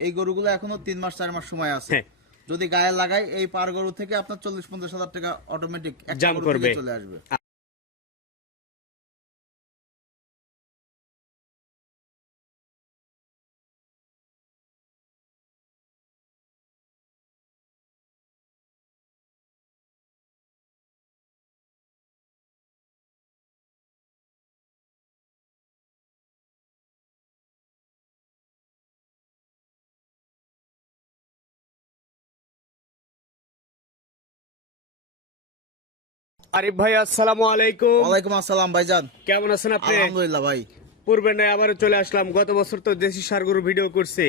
এই গরুগুলো এখনও তিন মাস চার মাস সময় আছে। হ্যাঁ। যদি গায়ে লাগাই এই পার গরু থেকে আপনার চল্লিশ পঞ্চাশ হাজার টাকা অটোমেটিক চলে আসবে। আরিফ ভাই আসসালামু আলাইকুম। ওয়ালাইকুম আসসালাম ভাইজান। কেমন আছেন আপনি? আলহামদুলিল্লাহ ভাই। পূর্বে নয় আবার চলে আসলাম। গত বছর তো দেশি সারগুরু ভিডিও করছে।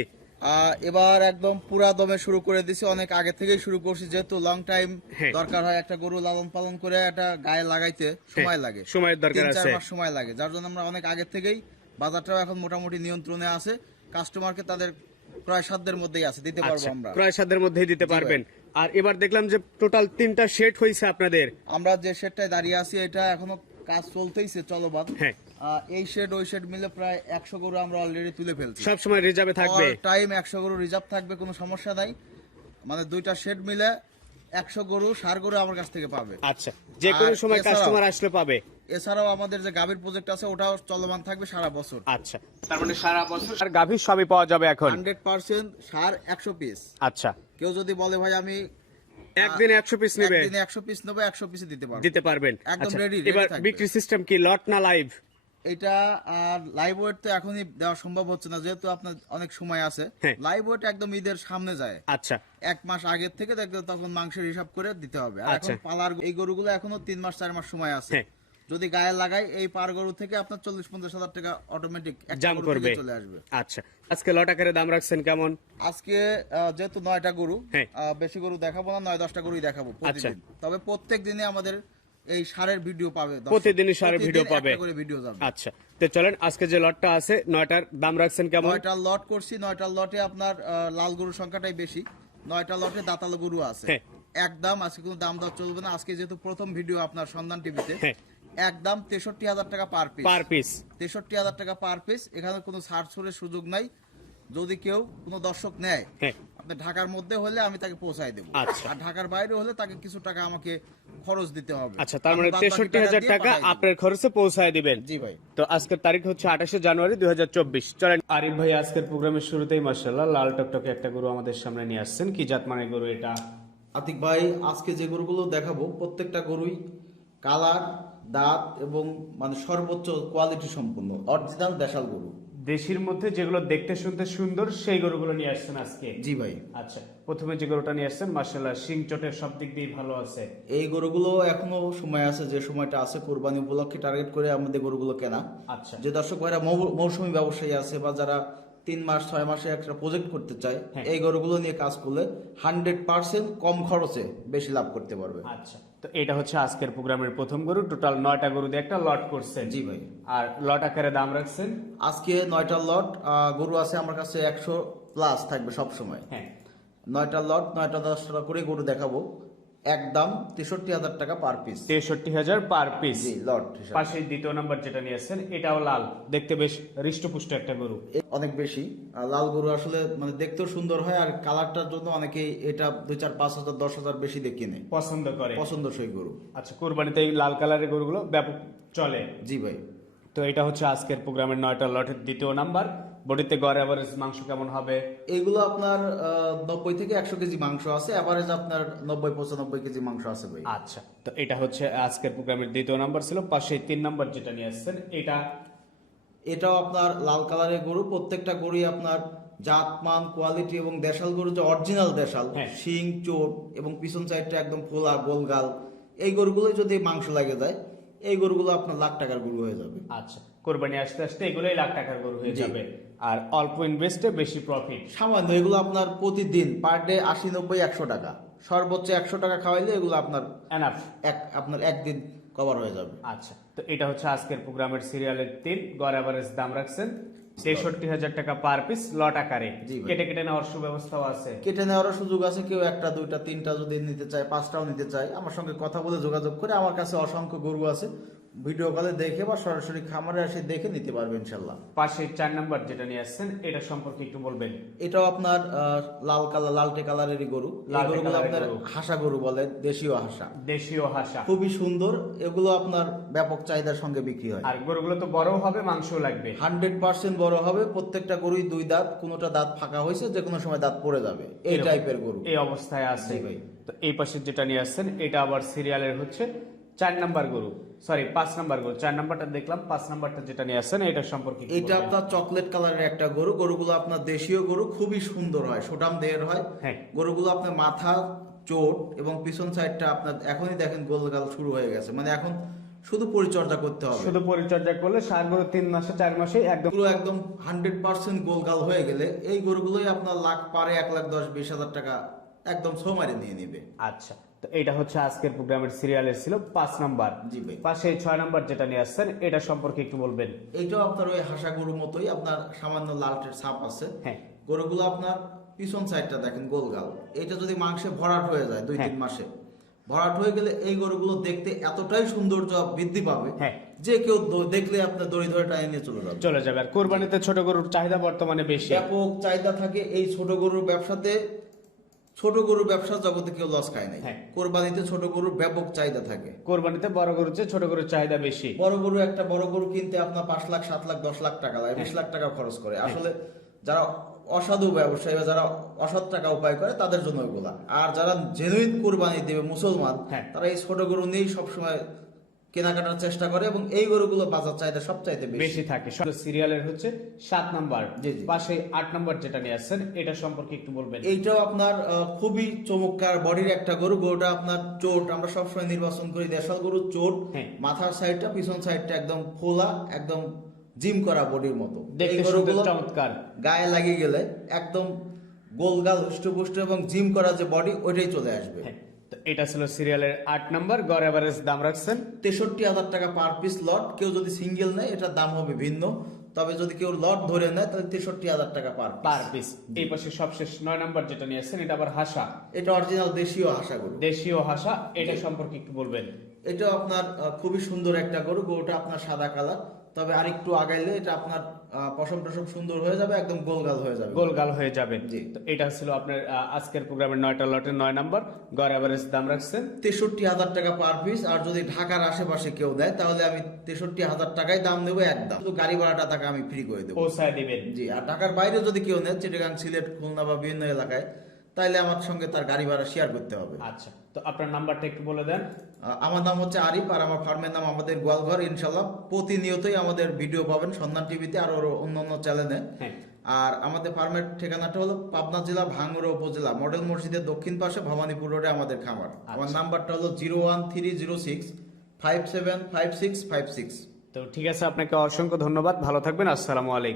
এবার একদম পুরা দমে শুরু করে দিছি। অনেক আগে থেকেই শুরু করছি যেহেতু লং টাইম হ্যাঁ। দরকার হয় একটা গরু লালন পালন করে একটা গায়ে লাগাইতে। সময় লাগে। সময়ের দরকার আছে। সময় লাগে। যার জন্য আমরা অনেক আগে থেকেই বাজারটাও এখন মোটামুটি নিয়ন্ত্রণে আছে। কাস্টমারকে তাদের ক্রয় সাধ্যের মধ্যেই আছে দিতে পারব আচ্ছা আমরা। ক্রয় সাধ্যের মধ্যেই দিতে পারবেন। আর এবার দেখলাম যে টোটাল তিনটা সেট হয়েছে আপনাদের। আমরা যে শেডটায় দাঁড়িয়ে আছি এটা এখনও কাজ চলতেইছে চলবাদ হ্যাঁ। এই শেড ওই শেড মিলে প্রায় একশো গরু আমরা অলরেডি তুলে ফেলছি। সব সময় রিজার্ভে থাকবে। টাইম একশো গরু রিজার্ভ থাকবে কোনো সমস্যা নাই। মানে দুইটা শেড মিলে একশো গরু সার গরু আমার কাছ থেকে পাবে। আচ্ছা যে কোনো সময় কাস্টমার আসলে পাবে। এছাড়াও আমাদের যে গাভীর প্রজেক্ট আছে ওটাও চলমান থাকবে সারা বছর। আচ্ছা। তার মানে সারা বছর আর গাভী সবই পাওয়া যাবে এখন? হান্ড্রেড পার্সেন্ট সার একশো পিস আচ্ছা। কেউ যদি বলে ভাই আমি একদিনে একশো পিস নেবে? একদিনে একশো পিস নেব একশো পিসে দিতে পারব। দিতে পারবেন। একদম আচ্ছা, ready, ready এবার বিক্রি সিস্টেম কি লট না লাইভ এটা আর লাইভ ওয়েট তো এখনই দেওয়া সম্ভব হচ্ছে না যেহেতু আপনার অনেক সময় আছে। হ্যাঁ। লাইভ ওয়েট একদম ঈদের সামনে যায়। আচ্ছা। এক মাস আগের থেকে দেখবে তখন মাংসের হিসাব করে দিতে হবে। আর আচ্ছা। এখন পালার এই গরুগুলো এখনও তিন মাস চার মাস সময় আছে। হ্যাঁ। যদি গায়ে লাগাই এই পার গরু থেকে আপনার চল্লিশ পঞ্চাশ হাজার টাকা অটোমেটিক জাম করবে। চলে আসবে। আচ্ছা। আজকে লট আকারে দাম রাখছেন কেমন? আজকে যেহেতু নয়টা গরু হ্যাঁ। বেশি গরু দেখাবো না নয় দশটা গরুই দেখাবো প্রতিদিন। তবে প্রত্যেক দিনে আমাদের এই সারের ভিডিও পাবে প্রতিদিনই সারের ভিডিও পাবে। করে ভিডিও যাবে। আচ্ছা। তো চলেন আজকে যে লটটা আছে নয়টার দাম রাখছেন কেমন? নয়টা লট করছি নয়টা লটে আপনার লাল গরুর সংখ্যাটাই বেশি। নয়টা লটে দাতাল গরু আছে। হ্যাঁ। একদম আজকে কোনো দাম দর চলবে না। আজকে যেহেতু প্রথম ভিডিও আপনার সন্ধান টিভিতে হ্যাঁ। একদম তেষট্টি হাজার টাকা পার পিস পার পিস তেষট্টি হাজার টাকা পার পিস এখানে কোনো ছাড় ছুড়ের সুযোগ নাই। যদি কেউ কোনো দর্শক নেয় হ্যাঁ। আপনি ঢাকার মধ্যে হলে আমি তাকে পৌঁছায় দেবো। আচ্ছা। আর ঢাকার বাইরে হলে তাকে কিছু টাকা আমাকে খরচ দিতে হবে। আচ্ছা তার মানে তেষট্টি হাজার টাকা আপনার খরচে পৌঁছায় দিবেন। জি ভাই। তো আজকের তারিখ হচ্ছে আঠাশে জানুয়ারি দুই হাজার চব্বিশ। চলেন। আরিফ ভাই আজকের প্রোগ্রামের শুরুতেই মার্শাল্লাহ লাল টকটকে একটা গরু আমাদের সামনে নিয়ে আসছেন। কি জাত মানে গরু এটা? আতিক ভাই আজকে যে গরুগুলো দেখাবো প্রত্যেকটা গরুই কালার দাঁত এবং মানে সর্বোচ্চ কোয়ালিটি সম্পন্ন অরিজিনাল দেশাল গরু। দেশির মধ্যে যেগুলো দেখতে শুনতে সুন্দর সেই গরুগুলো নিয়ে আসছেন আজকে। জি ভাই। আচ্ছা প্রথমে যে গরুটা নিয়ে আসছেন মার্শাল্লাহ শিং চটের সব দিক দিয়ে ভালো আছে। এই গরুগুলো এখনও সময় আছে যে সময়টা আছে কোরবানি উপলক্ষে টার্গেট করে আমাদের গরুগুলো কেনা। আচ্ছা। যে দর্শক ভাইরা মৌসুমী ব্যবসায়ী আছে বা যারা তিন মাস ছয় মাসে একটা প্রজেক্ট করতে চায় হ্যাঁ। এই গরুগুলো নিয়ে কাজ করলে হান্ড্রেড পার্সেন্ট কম খরচে বেশি লাভ করতে পারবে। আচ্ছা। তো এটা হচ্ছে আজকের প্রোগ্রামের প্রথম গরু। টোটাল নয়টা গরু দিয়ে একটা লট করছেন। জি ভাই। আর লট আকারে দাম রাখছেন? আজকে নয়টা লট গরু আছে আমার কাছে একশো প্লাস থাকবে সব সময় হ্যাঁ। নয়টা লট নয়টা দশটা করে গরু দেখাবো। একদম তেষট্টি হাজার টাকা পার পিস তেষট্টি হাজার পার পিস জি লট পাশে দ্বিতীয় নাম্বার যেটা নিয়ে আসছেন এটাও লাল। দেখতে বেশ হৃষ্টপুষ্ট একটা গরু। অনেক বেশি। লাল গরু আসলে মানে দেখতেও সুন্দর হয় আর কালারটার জন্য অনেকে এটা দুই চার পাঁচ হাজার দশ হাজার বেশি দিয়ে কিনে। পছন্দ করে। পছন্দসই গরু। আচ্ছা কোরবানিতে এই লাল কালারের গরুগুলো ব্যাপক চলে। জি ভাই। তো এটা হচ্ছে আজকের প্রোগ্রামের নয়টা লটের দ্বিতীয় নাম্বার বডিতে গড় অ্যাভারেজ মাংস কেমন হবে? এইগুলো আপনার নব্বই থেকে একশো কেজি মাংস আছে অ্যাভারেজ আপনার নব্বই পঁচানব্বই কেজি মাংস আছে ভাই। আচ্ছা তো এটা হচ্ছে আজকের প্রোগ্রামের দ্বিতীয় নাম্বার ছিল পাশে তিন নাম্বার যেটা নিয়ে আসছেন এটা? এটাও আপনার লাল কালারের গরু প্রত্যেকটা গরুই আপনার জাত মান কোয়ালিটি এবং দেশাল গরু যে অরিজিনাল দেশাল হ্যাঁ। শিং চোট এবং পিছন সাইডটা একদম ফোলা গোলগাল এই গরুগুলোই যদি মাংস লাগে যায় এই গরুগুলো আপনার লাখ টাকার গরু হয়ে যাবে। আচ্ছা কোরবানি আসতে আসতে এগুলোই লাখ টাকার গরু হয়ে যাবে। আর অল্প ইনভেস্টে বেশি প্রফিট সামান্য এগুলো আপনার প্রতিদিন পার ডে আশি নব্বই একশো টাকা। সর্বোচ্চ একশো টাকা খাওয়াইলে এগুলো আপনার এনাফ এক আপনার একদিন কভার হয়ে যাবে। আচ্ছা তো এটা হচ্ছে আজকের প্রোগ্রামের সিরিয়ালের তিন। গড় অ্যাভারেজ দাম রাখছেন তেষট্টি হাজার টাকা পার পিস লট আকারে। কেটে কেটে নেওয়ার সুব্যবস্থাও আছে। কেটে নেওয়ারও সুযোগ আছে কেউ একটা দুইটা তিনটা যদি নিতে চায় পাঁচটাও নিতে চায়। আমার সঙ্গে কথা বলে যোগাযোগ করে আমার কাছে অসংখ্য গরু আছে। ভিডিও কলে দেখে বা সরাসরি খামারে এসে দেখে নিতে পারবে ইনশাল্লাহ পাশে চার নাম্বার যেটা নিয়ে আসছেন এটা সম্পর্কে একটু বলবেন। এটাও আপনার লাল কালার লালটে কালারেরই গরু। গরুগুলো আপনার। হাসা গরু বলে দেশীয় হাসা। দেশীয় হাসা। খুবই সুন্দর এগুলো আপনার ব্যাপক চাহিদার সঙ্গে বিক্রি হয়। আর গরুগুলো তো বড় হবে মাংস লাগবে। হান্ড্রেড পার্সেন্ট বড় হবে প্রত্যেকটা গরুই দুই দাঁত কোনোটা দাঁত ফাঁকা হয়েছে যে কোনো সময় দাঁত পড়ে যাবে। এই টাইপের গরু। এই অবস্থায় আছে। ভাই। তো এই পাশে যেটা নিয়ে আসছেন এটা আবার সিরিয়ালের হচ্ছে চার নাম্বার গরু। সরি পাঁচ নাম্বার গরু। চার নাম্বারটা দেখলাম পাঁচ নাম্বারটা যেটা নিয়ে আসছেন এটা সম্পর্কে এটা আপনার চকলেট কালারের একটা গরু। গরুগুলো আপনার দেশীয় গরু খুবই সুন্দর হয় সোটাম দেহের হয়। হ্যাঁ। গরুগুলো আপনার মাথা চোট এবং পিছন সাইডটা আপনার এখনই দেখেন গোলগাল শুরু হয়ে গেছে। মানে এখন শুধু পরিচর্যা করতে হবে। শুধু পরিচর্যা করলে সার গরু তিন মাসে চার মাসে একদম গরুগুলো একদম হান্ড্রেড পার্সেন্ট গোলগাল হয়ে গেলে এই গরুগুলোই আপনার লাখ পারে এক লাখ দশ বিশ হাজার টাকা একদম সোমারে নিয়ে নিবে। আচ্ছা। তো এটা হচ্ছে আজকের প্রোগ্রামের সিরিয়ালের ছিল পাঁচ নাম্বার। পাশে ছয় নাম্বার যেটা নিয়ে আসছেন এটা সম্পর্কে একটু বলবেন। এইটাও আপনার ওই হাসা গরুর মতোই আপনার সামান্য লালটের ছাপ আছে। হ্যাঁ। গরুগুলো আপনার পিছন সাইডটা দেখেন গোলগাল। এটা যদি মাংসে ভরাট হয়ে যায় দুই হ্যাঁ। তিন মাসে ভরাট হয়ে গেলে এই গরুগুলো দেখতে এতটাই সৌন্দর্য বৃদ্ধি পাবে হ্যাঁ। যে কেউ দেখলে আপনার দড়ি ধরে টাইনে নিয়ে চলে যাবে। চলে যাবে। আর কোরবানিতে ছোট গরুর চাহিদা বর্তমানে বেশি। ব্যাপক চাহিদা থাকে এই ছোট গরুর ব্যবসাতে। ছোট গরুর ব্যবসা জগতে কেউ লস খায় নাই হ্যাঁ। কোরবানিতে ছোট গরুর ব্যাপক চাহিদা থাকে কোরবানিতে বড় গরুর চেয়ে ছোট গরুর চাহিদা বেশি বড় গরু একটা বড় গরু কিনতে আপনার পাঁচ লাখ সাত লাখ দশ লাখ টাকা লাগে হ্যাঁ। বিশ লাখ টাকা খরচ করে আসলে যারা অসাধু ব্যবসায়ী বা যারা অসৎ টাকা উপায় করে তাদের জন্য ওইগুলা আর যারা জেনুইন কোরবানি দেবে মুসলমান হ্যাঁ। তারা এই ছোট গরু নিয়েই সবসময় কেনাকাটার চেষ্টা করে এবং এই গরুগুলো বাজার চাহিদা সবচাইতে বেশি। বেশি থাকে। সিরিয়ালের হচ্ছে সাত নাম্বার। পাশে আট নাম্বার যেটা নিয়ে আসছেন এটা সম্পর্কে একটু বলবেন। এইটাও আপনার খুবই চমৎকার বডির একটা গরু। গরুটা আপনার চোট আমরা সবসময় নির্বাচন করি দেশাল গরুর চোট। হ্যাঁ। মাথার সাইডটা পিছন সাইডটা একদম ফোলা একদম জিম করা বডির মতো। দেখতে গরুগুলো চমৎকার। গায়ে লাগিয়ে গেলে একদম গোলগাল হুষ্টপুষ্ট এবং জিম করা যে বডি ওইটাই চলে আসবে। হ্যাঁ, এটা ছিল সিরিয়ালের আট নাম্বার গড় এভারেজ দাম রাখছেন। তেষট্টি হাজার টাকা পার পিস লট কেউ যদি সিঙ্গেল নেয় এটার দাম হবে ভিন্ন। তবে যদি কেউ লট ধরে নেয় তাহলে তেষট্টি হাজার টাকা পার পার পিস এই পাশে সবশেষ নয় নাম্বার যেটা নিয়ে আসছেন এটা আবার হাসা। এটা অরিজিনাল দেশীয় আশা গরু দেশীয় হাসা এটা সম্পর্কে একটু বলবেন। এটা আপনার খুবই সুন্দর একটা গরু গরুটা আপনার সাদা কালার তবে আরেকটু আগাইলে এটা আপনার পশম টসম সুন্দর হয়ে যাবে একদম গোলগাল হয়ে যাবে। গোলগাল হয়ে যাবে। জি। তো এটা ছিল আপনার আজকের প্রোগ্রামের নয়টা লটের নয় নাম্বার। গড় এভারেজ দাম রাখছেন। তেষট্টি হাজার টাকা পার পিস আর যদি ঢাকার আশেপাশে কেউ দেয় তাহলে আমি তেষট্টি হাজার টাকায় দাম নেব একদম। শুধু গাড়ি ভাড়াটা তাকে আমি ফ্রি করে দেবো। পৌঁছায় দিবেন। জি আর ঢাকার বাইরে যদি কেউ নেয় চিটাগাং সিলেট খুলনা বা বিভিন্ন এলাকায় তাহলে আমার সঙ্গে তার গাড়ি ভাড়া শেয়ার করতে হবে। আচ্ছা তো আপনার নাম্বারটা একটু বলে দেন। আমার নাম হচ্ছে আরিফ আর আমার ফার্মের নাম আমাদের গোয়ালঘর ইনশাল্লাহ প্রতিনিয়তই আমাদের ভিডিও পাবেন সন্ধান টিভিতে আর ওর অন্যান্য চ্যানেলে আর আমাদের ফার্মের ঠিকানাটা হলো পাবনা জেলা ভাঙ্গুড়া উপজেলা মডেল মসজিদের দক্ষিণ পাশে ভবানীপুর রোডে আমাদের খামার। আমার আচ্ছা। নাম্বারটা হলো zero one three zero six five seven five six five six তো ঠিক আছে আপনাকে অসংখ্য ধন্যবাদ। ভালো থাকবেন আসসালামু আলাইকুম।